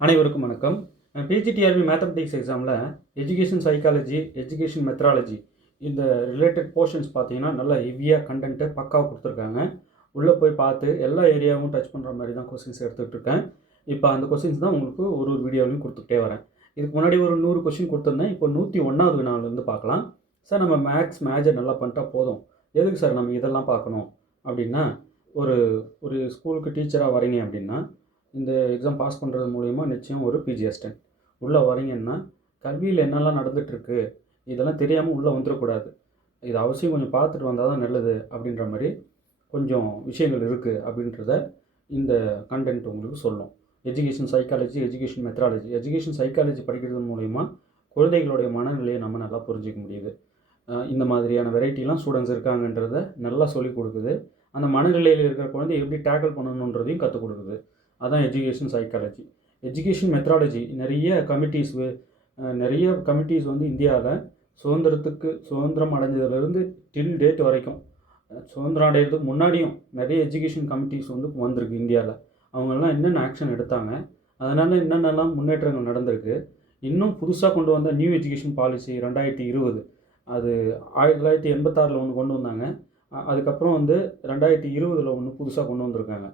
அனைவருக்கும் வணக்கம். PGTRB mathematics எக்ஸாமில் எஜுகேஷன் சைக்காலஜி, எஜுகேஷன் மெத்தடாலஜி இந்த ரிலேட்டட் போர்ஷன்ஸ் பார்த்தீங்கன்னா நல்லா ஹெவியாக கண்டென்ட்டு பக்காவாக கொடுத்துருக்காங்க. உள்ளே போய் பார்த்து எல்லா ஏரியாவும் டச் பண்ணுற மாதிரி தான் கொஸ்டின்ஸ் எடுத்துகிட்டு இருக்கேன். இப்போ அந்த கொஸ்டின்ஸ் தான் உங்களுக்கு ஒரு வீடியோலையும் கொடுத்துக்கிட்டே வரேன். இதுக்கு முன்னாடி ஒரு 100 கொஸ்டின் கொடுத்துருந்தேன். இப்போ 101வது வினாவிலேருந்து பார்க்கலாம். சார் நம்ம மேக்ஸ் மேஜர் நல்லா பண்ணிட்டா போதும், எதுக்கு சார் நம்ம இதெல்லாம் பார்க்கணும் அப்படின்னா, ஒரு ஸ்கூலுக்கு டீச்சராக வரீங்க அப்படின்னா இந்த எக்ஸாம் பாஸ் பண்ணுறது மூலிமா நிச்சயம் ஒரு பிஜி அசிஸ்டன்ட் உள்ளே வரீங்கன்னா கல்வியில் என்னெல்லாம் நடந்துகிட்ருக்கு இதெல்லாம் தெரியாமல் உள்ளே வந்துடக்கூடாது. இது அவசியம் கொஞ்சம் பார்த்துட்டு வந்தால் தான் நல்லது அப்படின்ற மாதிரி கொஞ்சம் விஷயங்கள் இருக்குது அப்படின்றத இந்த கண்டென்ட் உங்களுக்கு சொல்லும். Education psychology, education methodology. Education psychology படிக்கிறது மூலிமா குழந்தைகளுடைய மனநிலையை நம்ம நல்லா புரிஞ்சிக்க முடியுது. இந்த மாதிரியான வெரைட்டிலாம் ஸ்டூடெண்ட்ஸ் இருக்காங்கன்றத நல்லா சொல்லிக் கொடுக்குது. அந்த மனநிலையில் இருக்கிற குழந்தைய எப்படி டேக்கிள் பண்ணணுன்றதையும் கற்றுக் கொடுக்குது. அதான் எஜுகேஷன் சைக்காலஜி. எஜுகேஷன் மெத்தடாலஜி நிறைய கமிட்டிஸ் வந்து இந்தியாவில் சுதந்திரம் அடைஞ்சதுலேருந்து டில் டேட் வரைக்கும், சுதந்திரம் அடைகிறதுக்கு முன்னாடியும் நிறைய எஜுகேஷன் கமிட்டிஸ் வந்து வந்திருக்கு இந்தியாவில். அவங்கெல்லாம் என்னென்ன ஆக்ஷன் எடுத்தாங்க, அதனால் என்னென்னலாம் முன்னேற்றங்கள் நடந்திருக்கு, இன்னும் புதுசாக கொண்டு வந்த நியூ எஜுகேஷன் பாலிசி 2020, அது 1986 ஒன்று கொண்டு வந்தாங்க. அதுக்கப்புறம் வந்து 2020 ஒன்று புதுசாக கொண்டு வந்திருக்காங்க.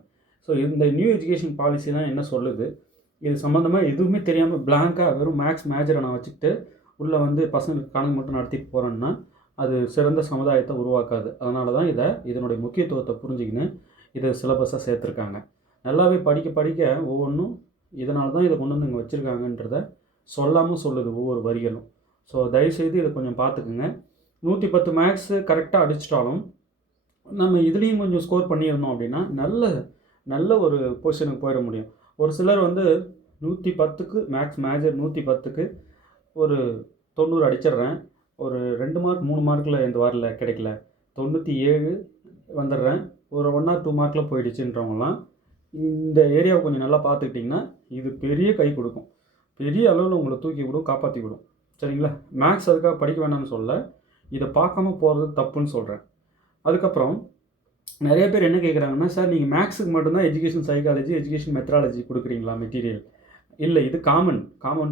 ஸோ இந்த நியூ எஜுகேஷன் பாலிசிலாம் என்ன சொல்லுது, இது சம்மந்தமாக எதுவுமே தெரியாமல் பிளாங்காக வெறும் மேக்ஸ் மேஜரை நான் வச்சுக்கிட்டு உள்ளே வந்து பசங்களுக்கு கணக்கு மட்டும் நடத்திட்டு போகிறேன்னா அது சிறந்த சமுதாயத்தை உருவாக்காது. அதனால தான் இதனுடைய முக்கியத்துவத்தை புரிஞ்சுக்கின்னு இதை சிலபஸாக சேர்த்துருக்காங்க. நல்லாவே படிக்க ஒவ்வொன்றும் இதனால தான் இதை கொண்டு வந்து இங்கே வச்சுருக்காங்கன்றத சொல்லாமல் சொல்லுது ஒவ்வொரு வரிகளும். ஸோ தயவுசெய்து இதை கொஞ்சம் பார்த்துக்குங்க. 110 மேக்ஸு கரெக்டாக அடிச்சிட்டாலும் நம்ம இதுலேயும் கொஞ்சம் ஸ்கோர் பண்ணியிருந்தோம் அப்படின்னா நல்ல ஒரு பொசிஷனுக்கு போயிட முடியும். ஒரு சிலர் வந்து 110க்கு மேக்ஸ் மேஜர் 110க்கு ஒரு 90 அடிச்சிடுறேன், ஒரு 2 மார்க் 3 மார்க்கில் எந்த வரல கிடைக்கல, 97 வந்துடுறேன், ஒரு 1 or 2 மார்க்கில் போயிடுச்சுன்றவங்களாம் இந்த ஏரியாவை கொஞ்சம் நல்லா பார்த்துக்கிட்டிங்கன்னா இது பெரிய கை கொடுக்கும், பெரிய அளவில் உங்களை தூக்கி விடும், காப்பாற்றி விடும். சரிங்களா? மேக்ஸ் அதுக்காக படிக்க வேண்டாம்னு சொல்ல, இதை பார்க்காம போகிறது தப்புன்னு சொல்கிறேன். அதுக்கப்புறம் நிறைய பேர் என்ன கேட்குறாங்கன்னா, சார் நீங்கள் மேக்ஸுக்கு மட்டும்தான் எஜுகேஷன் சைக்காலஜி, எஜுகேஷன் மெத்தடாலஜி கொடுக்குறீங்களா மெட்டீரியல்? இல்லை, இது காமன்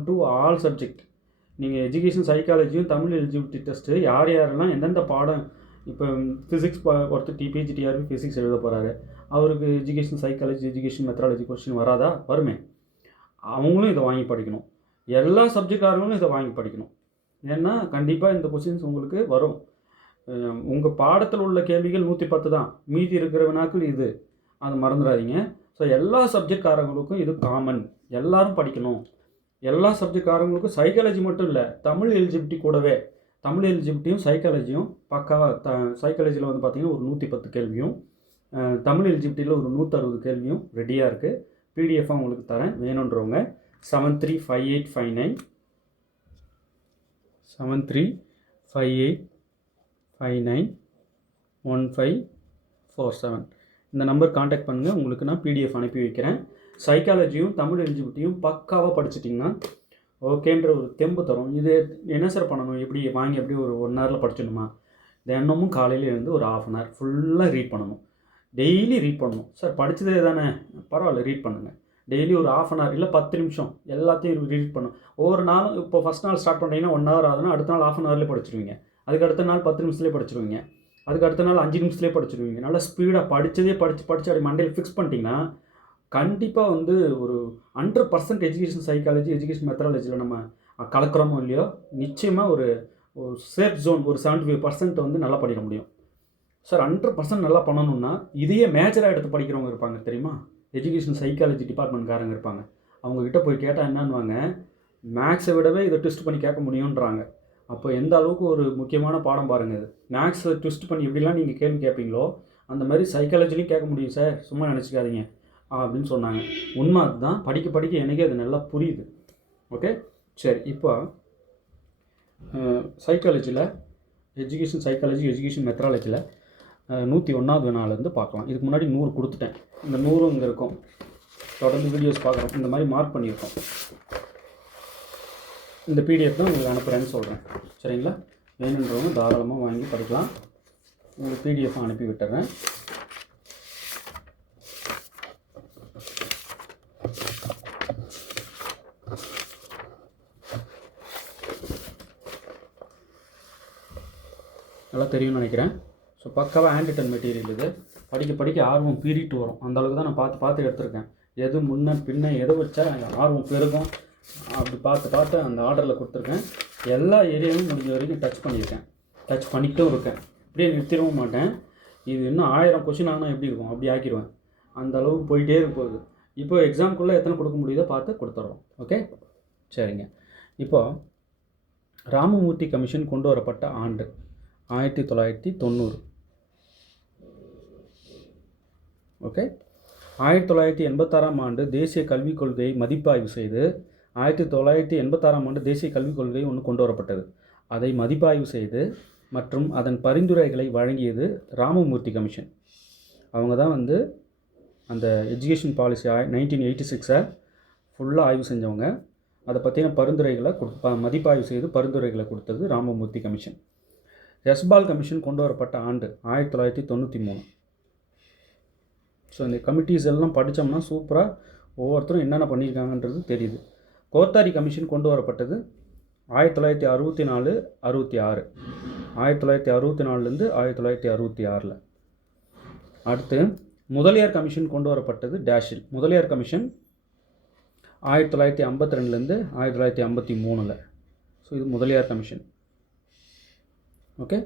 டு ஆல் சப்ஜெக்ட். நீங்கள் எஜுகேஷன் சைக்காலஜியும் தமிழ் எலிஜிபிலிட்டி டெஸ்ட்டு யாரெல்லாம் எந்தெந்த பாடம், இப்போ ஃபிசிக்ஸ் ஒருத்தர் பிஜிடிஆர்பி ஃபிசிக்ஸ் எழுத போகிறாரு, அவருக்கு education psychology, education methodology question வராதா? வருமே. அவங்களும் இதை வாங்கி படிக்கணும். எல்லா சப்ஜெக்டாரங்களும் இதை வாங்கி படிக்கணும். ஏன்னா கண்டிப்பாக இந்த கொஸ்டின்ஸ் உங்களுக்கு வரும். உங்கள் பாடத்தில் உள்ள கேள்விகள் 110 தான், மீதி இருக்கிற வினாக்கள் இது, அதை மறந்துடாதீங்க. ஸோ எல்லா சப்ஜெக்ட்காரங்களுக்கும் இது காமன், எல்லாரும் படிக்கணும். எல்லா சப்ஜெக்ட்காரங்களுக்கும் சைக்காலஜி மட்டும் இல்லை, தமிழ் எலிஜிபிலிட்டி கூடவே, தமிழ் எலிஜிபிலிட்டியும் சைக்காலஜியும் பக்காவாக. சைக்காலஜியில் வந்து பார்த்திங்கன்னா ஒரு 110 கேள்வியும், தமிழ் எலிஜிபிலிட்டியில் ஒரு 160 கேள்வியும் ரெடியாக இருக்குது. பிடிஎஃபாக உங்களுக்கு தரேன், வேணுன்றவங்க 735859 1547 இந்த நம்பர் காண்டாக்ட் பண்ணுங்கள். உங்களுக்கு நான் பிடிஎஃப் அனுப்பி வைக்கிறேன். சைக்காலஜியும் தமிழ் எலிஜிபிலிட்டியும் பக்காவாக படிச்சிட்டிங்கன்னா ஓகேன்ற ஒரு தெம்பு தரும். இது என்ன சார் பண்ணணும், எப்படி வாங்கி எப்படி ஒரு 1 ஹவரில் படிச்சிடணுமா? தினமும் காலையில் எழுந்து ஒரு 1/2 hour ஃபுல்லாக ரீட் பண்ணணும். டெய்லி ரீட் பண்ணணும். சார் படித்ததே தானே, பரவாயில்ல ரீட் பண்ணுங்கள். டெய்லி ஒரு 1/2 hour இல்லை 10 நிமிஷம் எல்லாத்தையும் ரீட் பண்ணணும். ஒவ்வொரு நாளும் இப்போ ஃபஸ்ட் நாள் ஸ்டார்ட் பண்ணுறீங்கன்னா 1 hour ஆகுதுன்னா அடுத்த நாள் 1/2 hourலேயே படிச்சிருவீங்க. அதுக்கு அடுத்த நாள் 10 நிமிஷத்துலேயே படிச்சிருவீங்க. அதுக்கு அடுத்த நாள் 5 நிமிஷத்துலேயே படிச்சிருவீங்க. நல்லா ஸ்பீடாக படித்து அப்படி மண்டையில் ஃபிக்ஸ் பண்ணிட்டீங்கன்னா கண்டிப்பாக வந்து ஒரு 100% எஜுகேஷன் சைக்காலஜி, எஜுகேஷன் மெத்தடாலஜியில் நம்ம கலக்கிறோமோ இல்லையோ, நிச்சயமாக ஒரு சேஃப் ஜோன் ஒரு 75% வந்து நல்லா படிக்க முடியும். சார் 100% நல்லா பண்ணணுன்னா இதையே மேஜராக எடுத்து படிக்கிறவங்க இருப்பாங்க தெரியுமா? எஜுகேஷன் சைக்காலஜி டிபார்ட்மெண்ட்காரங்க இருப்பாங்க. அவங்கக்கிட்ட போய் கேட்டால் என்னன்னுவாங்க, மேக்ஸை விடவே இதை ட்விஸ்ட் பண்ணி கேட்க முடியுன்றாங்க. அப்போ எந்த அளவுக்கு ஒரு முக்கியமான பாடம் பாருங்கள் இது. மேக்ஸை ட்விஸ்ட் பண்ணி எப்படிலாம் நீங்கள் கேள்வி கேட்பீங்களோ அந்த மாதிரி சைக்காலஜிலையும் கேட்க முடியும் சார், சும்மா நினச்சிக்காதீங்க அப்படின்னு சொன்னாங்க. உண்மை அதுதான். படிக்க எனக்கே அது நல்லா புரியுது. ஓகே, சரி. இப்போ சைக்காலஜியில் எஜுகேஷன் சைக்காலஜி, எஜுகேஷன் மெத்தடாலஜியில் 101வது வினாலேருந்து பார்க்கலாம். இதுக்கு முன்னாடி 100 கொடுத்துட்டேன். இந்த 100 இங்கே இருக்கும். தொடர்ந்து வீடியோஸ் பார்க்குறோம். இந்த மாதிரி மார்க் பண்ணியிருக்கோம். இந்த பிடிஎஃப் தான் உங்களுக்கு அனுப்புகிறேன்னு சொல்கிறேன். சரிங்களா? வேணுன்றவங்க தாராளமாக வாங்கி படிக்கலாம். உங்களுக்கு பிடிஎஃப் அனுப்பி விட்டுறேன். நல்லா தெரியும்னு நினைக்கிறேன். ஸோ பக்காவாக ஹேண்ட் ரிட்டன் மெட்டீரியல் இது. படிக்க படிக்க ஆர்வம் பீறிட்டு வரும். அந்தளவுக்கு தான் நான் பார்த்து பார்த்து எடுத்திருக்கேன். எது முன்ன பின்ன எதை வச்சா ஆர்வம் பெருகும் அப்படி பார்த்து பார்த்து அந்த ஆர்டரில் கொடுத்துருக்கேன். எல்லா ஏரியாவும் முடிஞ்ச வரைக்கும் டச் பண்ணியிருக்கேன். டச் பண்ணிக்கிட்டும் இருக்கேன். அப்படியே நிறுத்திடவும் மாட்டேன். இது இன்னும் 1000 கொஷின் ஆனால் எப்படி இருக்கும் அப்படி ஆக்கிடுவேன். அந்த அளவுக்கு போயிட்டே இருக்க போகுது. இப்போ எக்ஸாம்குள்ளே எத்தனை கொடுக்க முடியுதோ பார்த்து கொடுத்துட்றோம். ஓகே, சரிங்க. இப்போது ராமமூர்த்தி கமிஷன் கொண்டு வரப்பட்ட ஆண்டு 1990. ஓகே, 1986ஆம் ஆண்டு தேசிய கல்விக் கொள்கையை மதிப்பாய்வு செய்து 1986ஆம் ஆண்டு தேசிய கல்விக் கொள்கை ஒன்று கொண்டு வரப்பட்டது. அதை மதிப்பாய்வு செய்து மற்றும் அதன் பரிந்துரைகளை வழங்கியது ராமமூர்த்தி கமிஷன். அவங்க தான் வந்து அந்த எஜுகேஷன் பாலிசி 1986 ஃபுல்லாக ஆய்வு செஞ்சவங்க. அதை பற்றின பரிந்துரைகளை மதிப்பாய்வு செய்து பரிந்துரைகளை கொடுத்தது ராமமூர்த்தி கமிஷன். யஷ்பால் கமிஷன் கொண்டு வரப்பட்ட ஆண்டு 1993. ஸோ இந்த கமிட்டிஸ் எல்லாம் படித்தோம்னா சூப்பராக ஒவ்வொருத்தரும் என்னென்ன பண்ணியிருக்காங்கன்றது தெரியுது. கோத்தாரி கமிஷன் கொண்டு வரப்பட்டது 1964, 66. 1964லேருந்து 1966. அடுத்து முதலியார் கமிஷன் கொண்டு வரப்பட்டது டேஷில். முதலியார் கமிஷன் 1952லேருந்து 1953. ஸோ இது Mudaliar commission. Okay,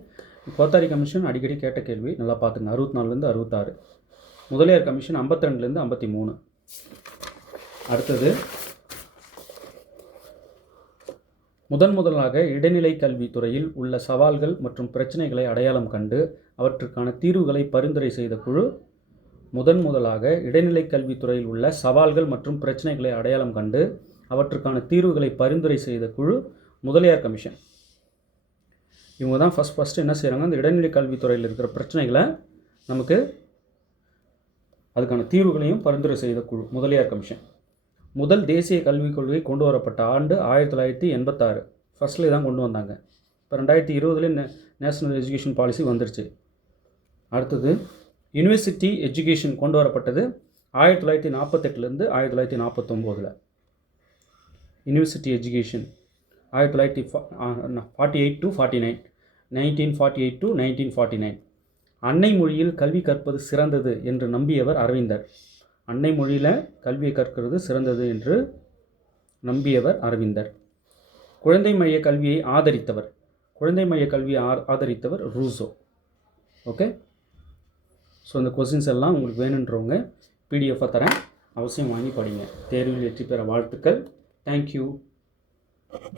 Kothari commission அடிக்கடி கேட்ட கேள்வி, நல்லா பார்த்துங்க. 64லேருந்து 66. முதலியார் கமிஷன் 52லேருந்து 53. அடுத்தது முதலாக இடைநிலை கல்வித்துறையில் உள்ள சவால்கள் மற்றும் பிரச்சனைகளை அடையாளம் கண்டு அவற்றுக்கான தீர்வுகளை பரிந்துரை செய்த குழு. முதலாக இடைநிலை கல்வித்துறையில் உள்ள சவால்கள் மற்றும் பிரச்சனைகளை அடையாளம் கண்டு அவற்றுக்கான தீர்வுகளை பரிந்துரை செய்த குழு முதலியார் கமிஷன். இவங்க தான் ஃபஸ்ட்டு என்ன செய்கிறாங்க, அந்த இடைநிலை கல்வித்துறையில் இருக்கிற பிரச்சனைகளை நமக்கு அதுக்கான தீர்வுகளையும் பரிந்துரை செய்த குழு முதலியார் கமிஷன். முதல் தேசிய கல்விக் கொள்கை கொண்டு வரப்பட்ட ஆண்டு 1986. ஃபஸ்ட்டில் தான் கொண்டு வந்தாங்க. இப்போ 2020 நேஷ்னல் எஜுகேஷன் பாலிசி வந்துருச்சு. அடுத்தது யூனிவர்சிட்டி எஜுகேஷன் கொண்டு வரப்பட்டது 1948லேருந்து 1949. University education 1948 to 49, 1948 to 1949. அன்னை மொழியில் கல்வி கற்பது சிறந்தது என்று நம்பியவர் அரவிந்தர். அன்னை மொழியில் கல்வியை கற்கிறது சிறந்தது என்று நம்பியவர் அரவிந்தர். குழந்தை மைய கல்வியை ஆதரித்தவர். குழந்தை மைய கல்வியை ஆதரித்தவர் ரூசோ. ஓகே, ஸோ இந்த கொஸ்டின்ஸ் எல்லாம் உங்களுக்கு வேணுன்றவங்க பிடிஎஃபாக தரேன், அவசியம் வாங்கி படிங்க. தேர்வில் வெற்றி பெற வாழ்த்துக்கள். தேங்க்யூ.